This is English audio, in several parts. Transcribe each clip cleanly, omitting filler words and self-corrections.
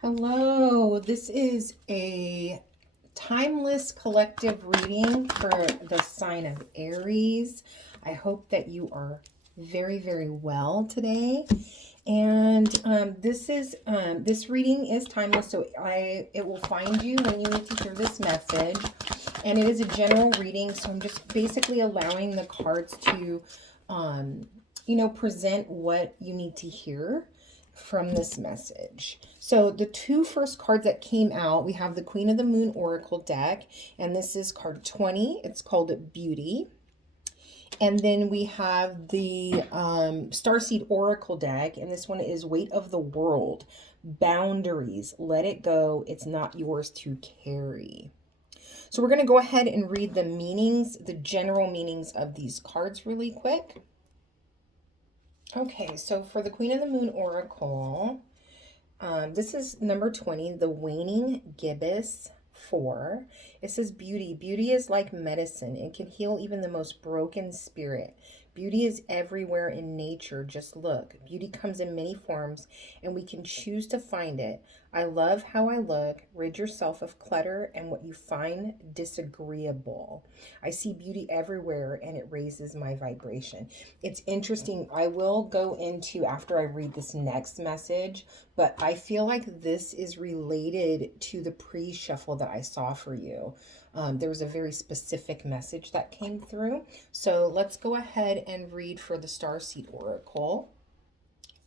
Hello, this is a timeless collective reading for the sign of Aries. I hope that you are very, very well today. And this reading is timeless, so it will find you when you need to hear this message. And it is a general reading, so I'm just basically allowing the cards to, present what you need to hear from this message. So the two first cards that came out, we have the Queen of the Moon Oracle deck, and this is card 20. It's called Beauty. And then we have the Starseed Oracle deck, and this one is Weight of the World. Boundaries. Let it go. It's not yours to carry. So we're going to go ahead and read the meanings, the general meanings of these cards really quick. Okay, so for the Queen of the Moon Oracle, this is number 20, the Waning Gibbous 4. It says beauty. Beauty is like medicine. It can heal even the most broken spirit. Beauty is everywhere in nature. Just look. Beauty comes in many forms, and we can choose to find it. I love how I look. Rid yourself of clutter and what you find disagreeable. I see beauty everywhere, and it raises my vibration. It's interesting. I will go into after I read this next message, but I feel like this is related to the pre-shuffle that I saw for you. There was a very specific message that came through. So let's go ahead and read for the Starseed Oracle.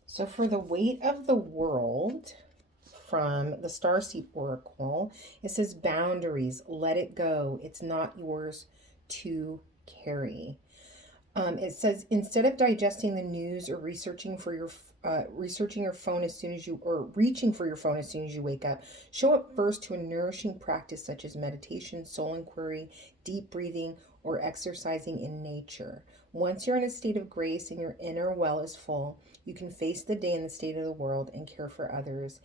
So for the Weight of the World from the Starseed Oracle, it says boundaries, let it go. It's not yours to carry. It says instead of digesting the news or researching your phone as soon as you or reaching for your phone as soon as you wake up, show up first to a nourishing practice such as meditation, soul inquiry, deep breathing, or exercising in nature. Once you're in a state of grace and your inner well is full, you can face the day in the state of the world and care for others.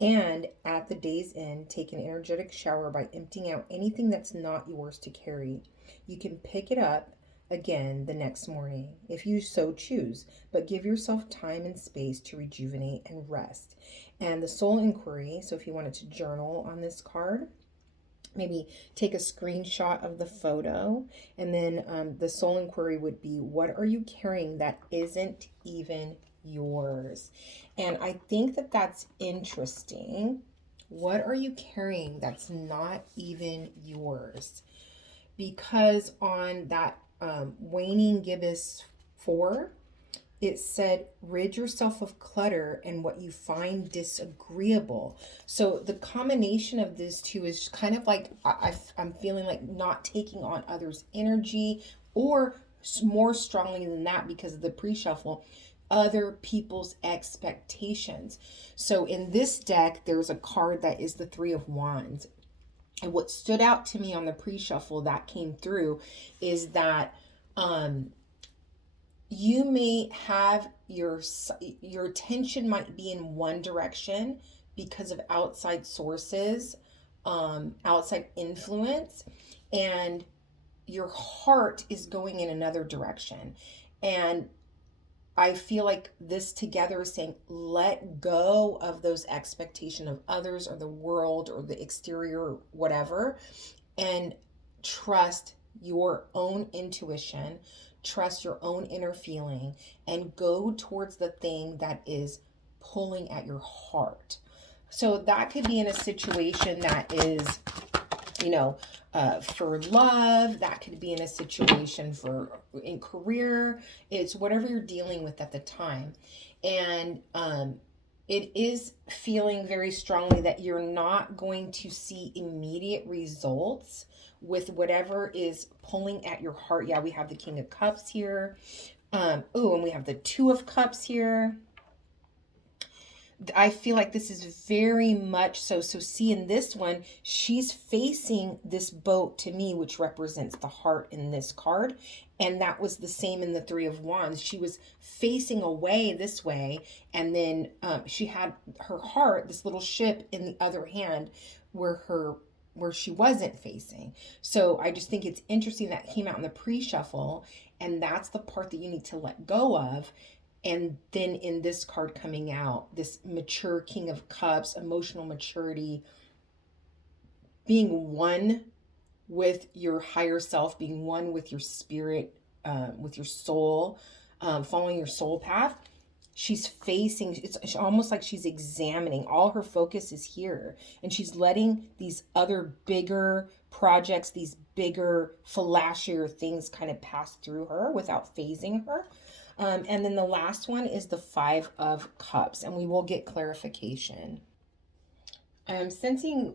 And at the day's end, take an energetic shower by emptying out anything that's not yours to carry. You can pick it up again the next morning if you so choose, but give yourself time and space to rejuvenate and rest. And the soul inquiry, so if you wanted to journal on this card, maybe take a screenshot of the photo, and then the soul inquiry would be, what are you carrying that isn't even yours? And I think that that's interesting. What are you carrying that's not even yours? Because on that Waning Gibbous 4, it said, rid yourself of clutter and what you find disagreeable. So the combination of these two is kind of like I'm feeling like not taking on others' energy, or more strongly than that, because of the pre-shuffle, other people's expectations. So in this deck, there's a card that is the Three of Wands. And what stood out to me on the pre-shuffle that came through is that you may have your attention might be in one direction because of outside sources, outside influence, and your heart is going in another direction. And I feel like this together is saying, let go of those expectations of others or the world or the exterior or whatever, and trust your own intuition, trust your own inner feeling, and go towards the thing that is pulling at your heart. So that could be in a situation that is, for love. That could be in a situation in career. It's whatever you're dealing with at the time. And it is feeling very strongly that you're not going to see immediate results with whatever is pulling at your heart. Yeah, we have the King of Cups here. And we have the Two of Cups here. I feel like this is very much so. So see, in this one, she's facing this boat to me, which represents the heart in this card. And that was the same in the Three of Wands. She was facing away this way. And then she had her heart, this little ship, in the other hand where she wasn't facing. So I just think it's interesting that came out in the pre-shuffle. And that's the part that you need to let go of. And then in this card coming out, this mature King of Cups, emotional maturity, being one with your higher self, being one with your spirit, with your soul, following your soul path. She's facing, it's almost like she's examining. All her focus is here. And she's letting these other bigger projects, these bigger, flashier things kind of pass through her without phasing her. And then the last one is the Five of Cups, and we will get clarification. I'm sensing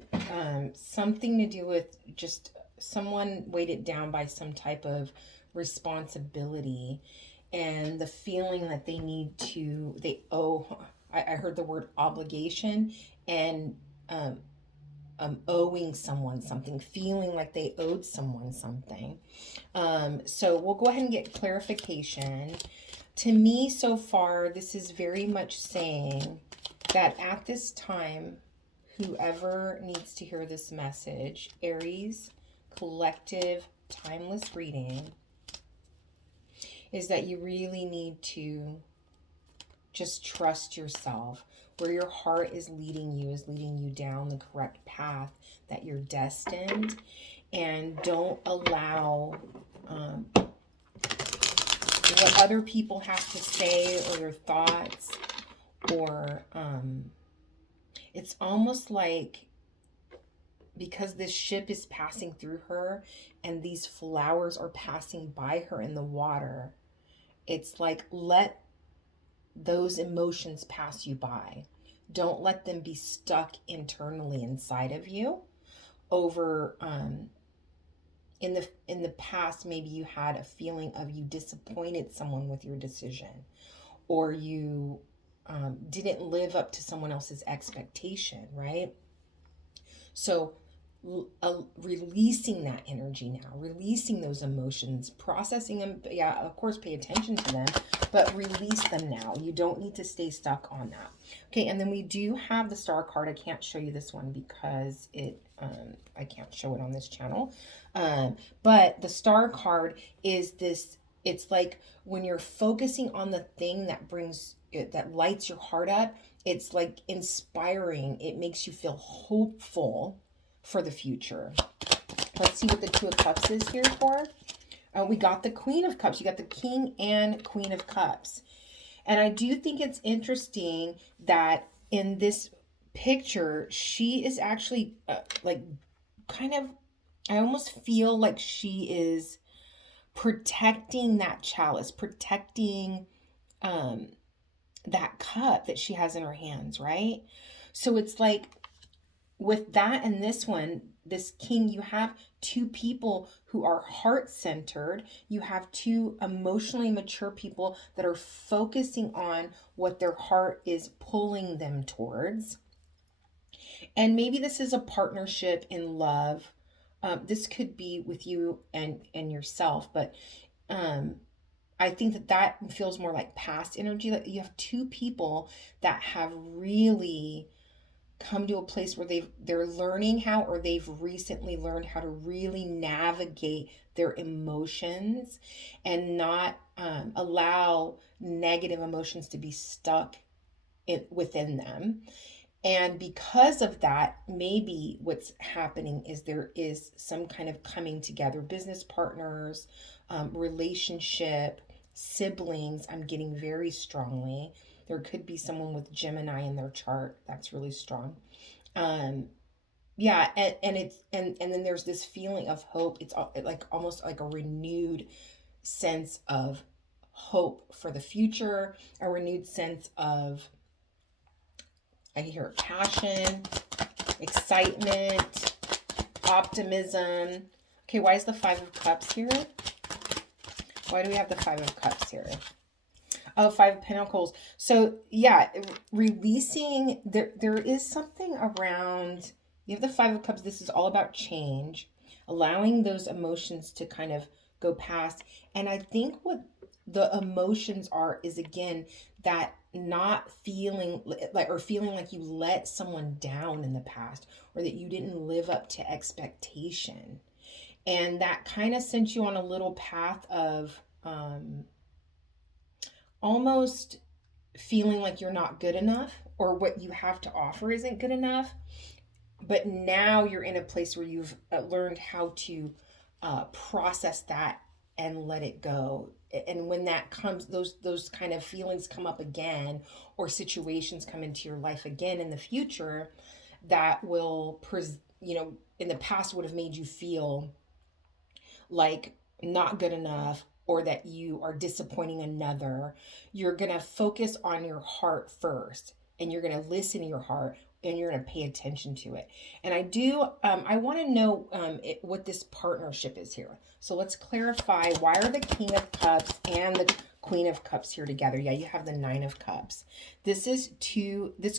something to do with just someone weighted down by some type of responsibility and the feeling that they owe. I heard the word obligation and owing someone something, feeling like they owed someone something. So we'll go ahead and get clarification. To me, so far, this is very much saying that at this time, whoever needs to hear this message, Aries, collective, timeless reading, is that you really need to just trust yourself. Where your heart is leading you down the correct path, that you're destined. And don't allow what other people have to say or their thoughts, or it's almost like, because this ship is passing through her and these flowers are passing by her in the water, it's like, let those emotions pass you by. Don't let them be stuck internally inside of you over in the past. Maybe you had a feeling of you disappointed someone with your decision, or you didn't live up to someone else's expectation, right? So releasing that energy now, releasing those emotions, processing them. Yeah, of course, pay attention to them, but release them now. You don't need to stay stuck on that. Okay, and then we do have the Star card. I can't show you this one because I can't show it on this channel. But the Star card is this. It's like when you're focusing on the thing that lights your heart up, it's like inspiring. It makes you feel hopeful for the future. Let's see what the Two of Cups is here for. We got the Queen of Cups. You got the King and Queen of Cups. And I do think it's interesting that in this picture, she is actually like kind of, I almost feel like she is protecting that chalice, protecting that cup that she has in her hands, right? So it's like, with that and this one, this King, you have two people who are heart-centered. You have two emotionally mature people that are focusing on what their heart is pulling them towards. And maybe this is a partnership in love. This could be with you and yourself, but I think that feels more like past energy. That you have two people that have really come to a place where they're learning how, or they've recently learned how to really navigate their emotions and not allow negative emotions to be stuck within them. And because of that, maybe what's happening is there is some kind of coming together, business partners, relationship, siblings. I'm getting very strongly. There could be someone with Gemini in their chart. That's really strong. Yeah, and then there's this feeling of hope. It's like almost like a renewed sense of hope for the future, a renewed sense of, I hear passion, excitement, optimism. Okay, why is the Five of Cups here? Why do we have the Five of Cups here? Oh, Five of Pentacles. So yeah, releasing, there is something around, you have the Five of Cups. This is all about change, allowing those emotions to kind of go past. And I think what the emotions are is, again, that not feeling like, or feeling like you let someone down in the past, or that you didn't live up to expectation. And that kind of sent you on a little path of almost feeling like you're not good enough or what you have to offer isn't good enough. But now you're in a place where you've learned how to process that and let it go. And when that comes, those kind of feelings come up again, or situations come into your life again in the future, that will, in the past would have made you feel like not good enough, or that you are disappointing another. You're going to focus on your heart first, and you're going to listen to your heart, and you're going to pay attention to it. And I want to know what this partnership is here. So let's clarify, why are the King of Cups and the Queen of Cups here together? Yeah, you have the Nine of Cups. This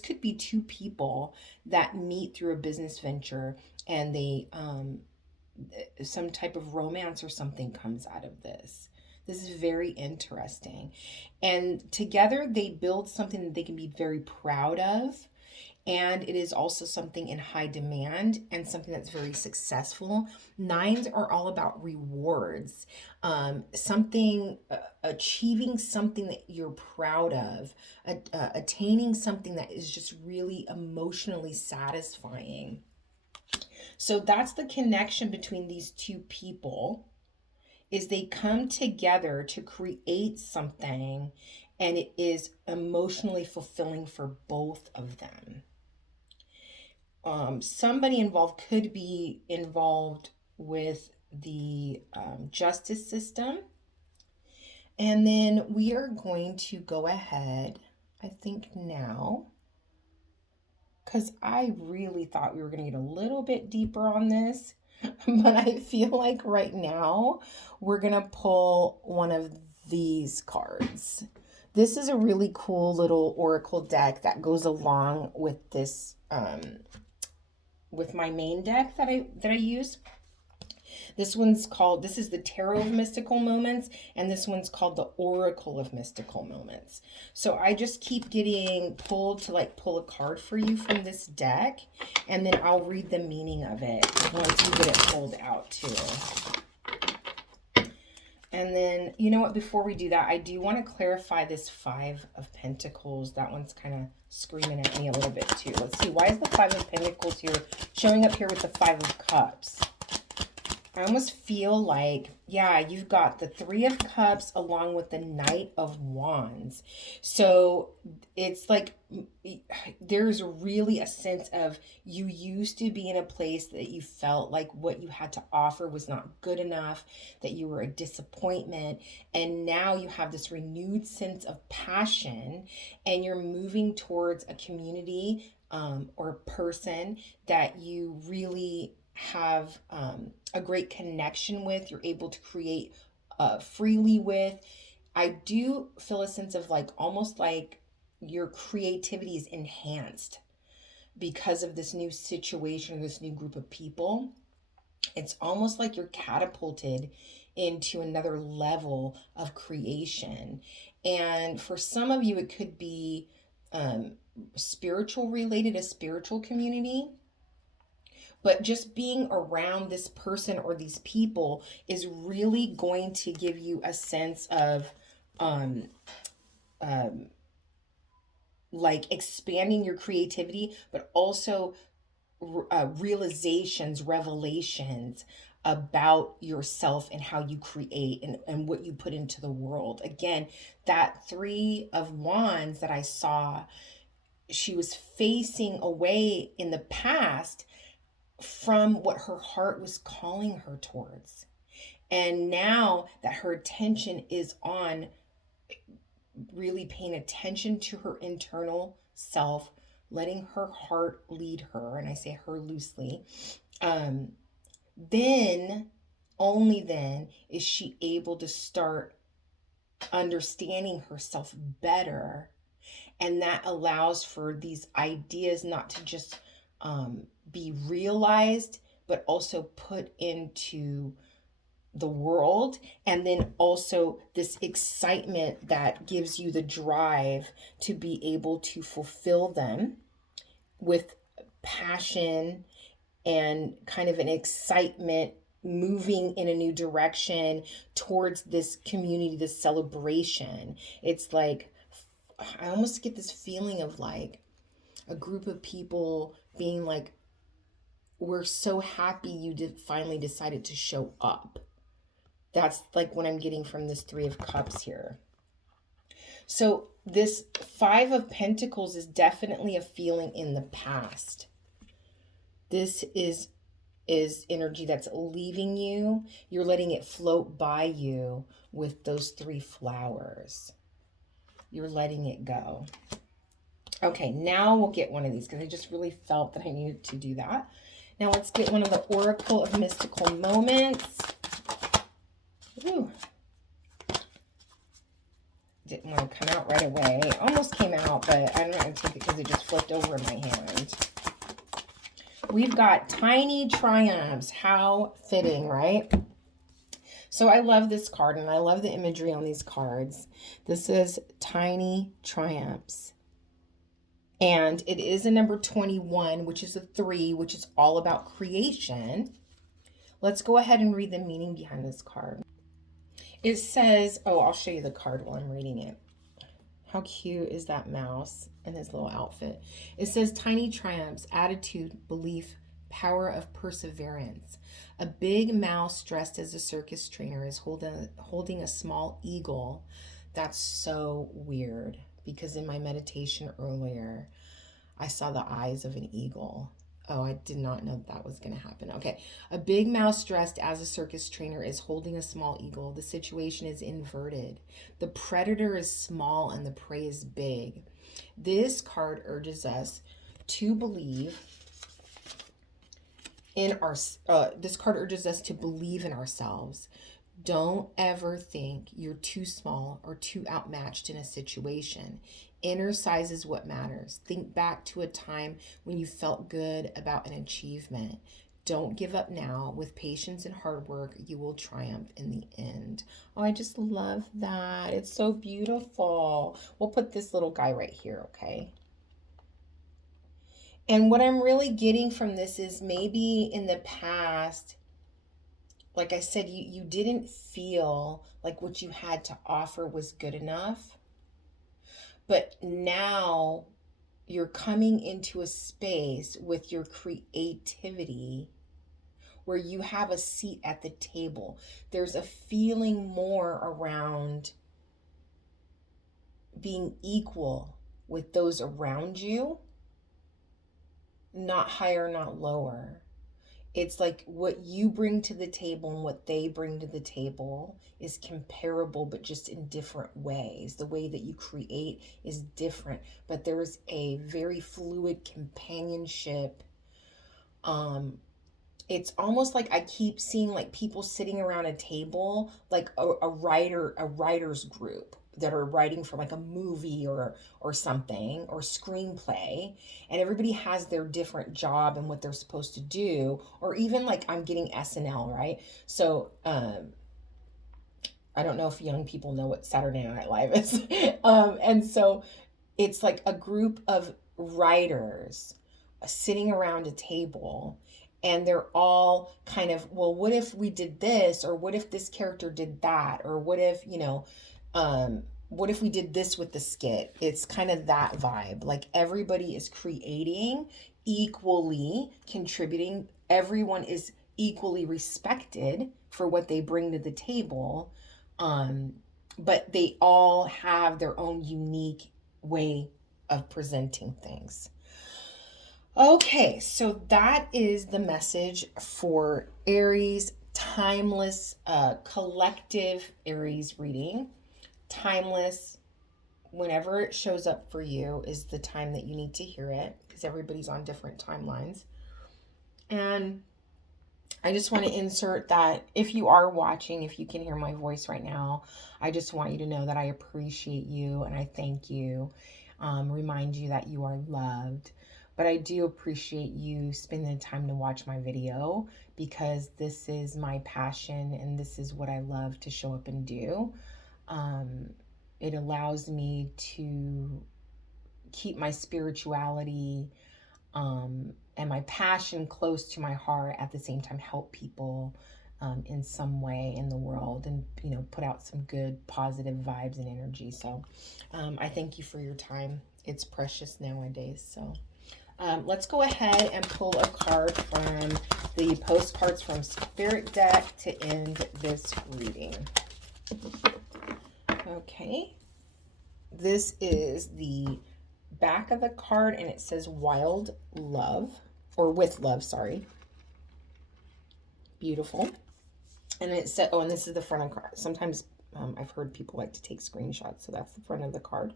could be two people that meet through a business venture, and they some type of romance or something comes out of this. This is very interesting. And together they build something that they can be very proud of. And it is also something in high demand and something that's very successful. Nines are all about rewards, achieving something that you're proud of, attaining something that is just really emotionally satisfying. So that's the connection between these two people, is they come together to create something, and it is emotionally fulfilling for both of them. Somebody involved could be involved with the justice system. And then we are going to go ahead, I think now, because I really thought we were going to get a little bit deeper on this, but I feel like right now we're going to pull one of these cards. This is a really cool little oracle deck that goes along with this, with my main deck that I use. This is the Tarot of Mystical Moments, and this one's called the Oracle of Mystical Moments. So I just keep getting pulled to pull a card for you from this deck, and then I'll read the meaning of it once you get it pulled out too. And then, you know what, before we do that, I do want to clarify this Five of Pentacles. That one's kind of screaming at me a little bit too. Let's see, why is the Five of Pentacles here showing up here with the Five of Cups? I almost feel like, yeah, you've got the Three of Cups along with the Knight of Wands. So it's like there's really a sense of, you used to be in a place that you felt like what you had to offer was not good enough, that you were a disappointment, and now you have this renewed sense of passion, and you're moving towards a community or a person that you really have a great connection with, you're able to create freely with. I do feel a sense of almost like your creativity is enhanced because of this new situation, or this new group of people. It's almost like you're catapulted into another level of creation. And for some of you, it could be spiritual related, a spiritual community. But just being around this person or these people is really going to give you a sense of expanding your creativity, but also revelations about yourself and how you create and what you put into the world. Again, that Three of Wands that I saw, she was facing away in the past from what her heart was calling her towards. And now that her attention is on really paying attention to her internal self, letting her heart lead her, and I say her loosely, then, only then, is she able to start understanding herself better. And that allows for these ideas not to just be realized, but also put into the world. And then also this excitement that gives you the drive to be able to fulfill them with passion and kind of an excitement moving in a new direction towards this community, this celebration. It's like, I almost get this feeling of like a group of people being like, we're so happy you did finally decided to show up. That's like what I'm getting from this Three of Cups here. So this Five of Pentacles is definitely a feeling in the past. This is energy that's leaving you. You're letting it float by you with those three flowers. You're letting it go. Okay, now we'll get one of these because I just really felt that I needed to do that. Now let's get one of the Oracle of Mystical Moments. Ooh. Didn't want to come out right away. Almost came out, but I'm not going to take it because it just flipped over in my hand. We've got Tiny Triumphs. How fitting, right? So I love this card, and I love the imagery on these cards. This is Tiny Triumphs. And it is a number 21, which is a 3, which is all about creation. Let's go ahead and read the meaning behind this card. It says, oh, I'll show you the card while I'm reading it. How cute is that mouse in his little outfit? It says, Tiny Triumphs, attitude, belief, power of perseverance. A big mouse dressed as a circus trainer is holding a small eagle. That's so weird, because in my meditation earlier, I saw the eyes of an eagle. Oh, I did not know that was going to happen. Okay. A big mouse dressed as a circus trainer is holding a small eagle. The situation is inverted. The predator is small and the prey is big. This card urges us to believe in ourselves. Don't ever think you're too small or too outmatched in a situation. Inner size is what matters. Think back to a time when you felt good about an achievement. Don't give up now. With patience and hard work, you will triumph in the end. Oh, I just love that. It's so beautiful. We'll put this little guy right here, okay? And what I'm really getting from this is maybe in the past, like I said, you didn't feel like what you had to offer was good enough. But now you're coming into a space with your creativity where you have a seat at the table. There's a feeling more around being equal with those around you, not higher, not lower. It's like what you bring to the table and what they bring to the table is comparable, but just in different ways. The way that you create is different, but there is a very fluid companionship. It's almost like I keep seeing like people sitting around a table, like a writer's group that are writing for like a movie or something, or screenplay, and everybody has their different job and what they're supposed to do. Or even like I'm getting SNL, right? So I don't know if young people know what Saturday Night Live is. And so it's like a group of writers sitting around a table, and they're all kind of, well, what if we did this, or what if this character did that, or what if, what if we did this with the skit? It's kind of that vibe. Like everybody is creating equally, contributing. Everyone is equally respected for what they bring to the table. But they all have their own unique way of presenting things. Okay, so that is the message for Aries, timeless, collective Aries reading. Timeless, whenever it shows up for you is the time that you need to hear it, because everybody's on different timelines. And I just want to insert that if you are watching, if you can hear my voice right now, I just want you to know that I appreciate you and I thank you. Remind you that you are loved. But I do appreciate you spending the time to watch my video, because this is my passion and this is what I love to show up and do. It allows me to keep my spirituality and my passion close to my heart, at the same time help people in some way in the world, and put out some good positive vibes and energy. So I thank you for your time. It's precious nowadays. So let's go ahead and pull a card from the postcards from Spirit deck to end this reading. Okay, this is the back of the card, and it says wild love, or with love, sorry. Beautiful. And it said, oh, and this is the front of the card. Sometimes I've heard people like to take screenshots, so that's the front of the card.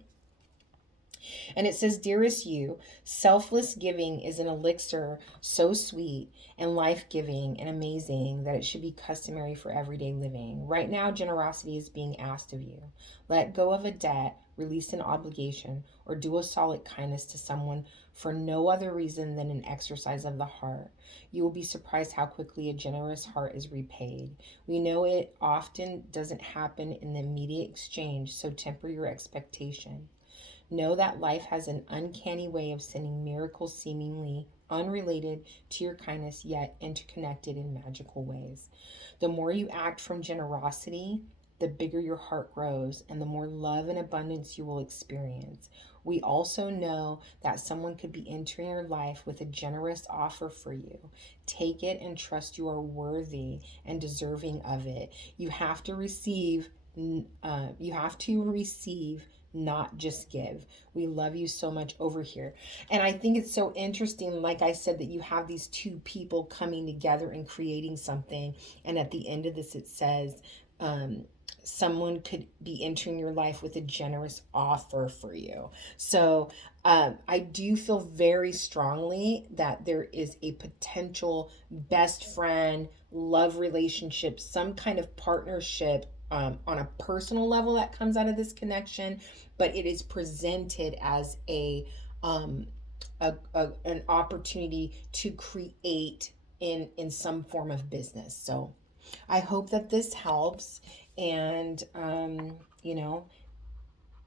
And it says, dearest you, selfless giving is an elixir so sweet and life-giving and amazing that it should be customary for everyday living. Right now, generosity is being asked of you. Let go of a debt, release an obligation, or do a solid kindness to someone for no other reason than an exercise of the heart. You will be surprised how quickly a generous heart is repaid. We know it often doesn't happen in the immediate exchange, so temper your expectation. Know that life has an uncanny way of sending miracles seemingly unrelated to your kindness, yet interconnected in magical ways. The more you act from generosity, the bigger your heart grows and the more love and abundance you will experience. We also know that someone could be entering your life with a generous offer for you. Take it and trust you are worthy and deserving of it. You have to receive. Not just give. We love you so much over here. And I think it's so interesting, like I said, that you have these two people coming together and creating something. And at the end of this, it says, someone could be entering your life with a generous offer for you. So I do feel very strongly that there is a potential best friend, love relationship, some kind of partnership on a personal level that comes out of this connection, but it is presented as an opportunity to create in some form of business. So I hope that this helps, and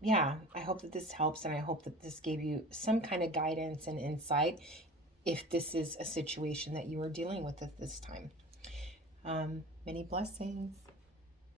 yeah, I hope that this helps, and I hope that this gave you some kind of guidance and insight if this is a situation that you are dealing with at this time. Many blessings.